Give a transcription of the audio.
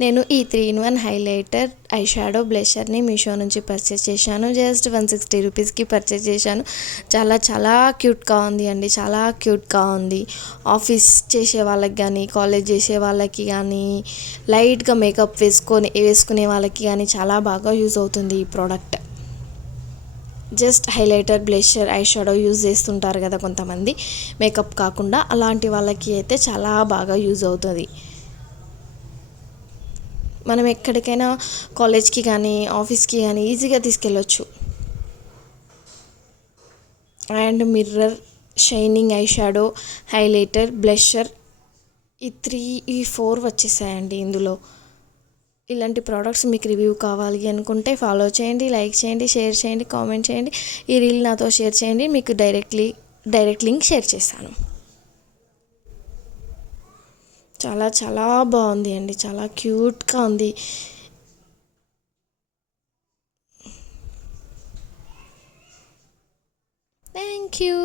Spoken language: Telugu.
నేను ఈ 3-in-1 హైలైటర్ ఐ షాడో బ్లషర్ని మీషో నుంచి పర్చేస్ చేశాను. జస్ట్ 160 రూపీస్కి పర్చేస్ చేశాను. చాలా చాలా క్యూట్గా ఉంది అండి, చాలా క్యూట్గా ఉంది. ఆఫీస్ చేసే వాళ్ళకి కానీ, కాలేజ్ చేసే వాళ్ళకి కానీ, లైట్గా మేకప్ వేసుకునే వాళ్ళకి కానీ చాలా బాగా యూజ్ అవుతుంది ఈ product. Just highlighter, blusher, eye shadow use చేస్తుంటారు కదా కొంతమంది, మేకప్ కాకుండా. అలాంటి వాళ్ళకి అయితే చాలా బాగా యూజ్ అవుతుంది. మనం ఎక్కడికైనా కాలేజ్కి కానీ, ఆఫీస్కి కానీ ఈజీగా తీసుకెళ్ళొచ్చు. And mirror, shining eye shadow, highlighter, blusher, ఈ 4 వచ్చేసాయండి ఇందులో. ఇలాంటి ప్రోడక్ట్స్ మీకు రివ్యూ కావాలి అనుకుంటే ఫాలో చేయండి, లైక్ చేయండి, షేర్ చేయండి, కామెంట్ చేయండి. ఈ రీల్ నాతో షేర్ చేయండి, మీకు డైరెక్ట్ లింక్ షేర్ చేస్తాను. చాలా చాలా బాగుంది అండి, చాలా క్యూట్గా ఉంది. Thank you.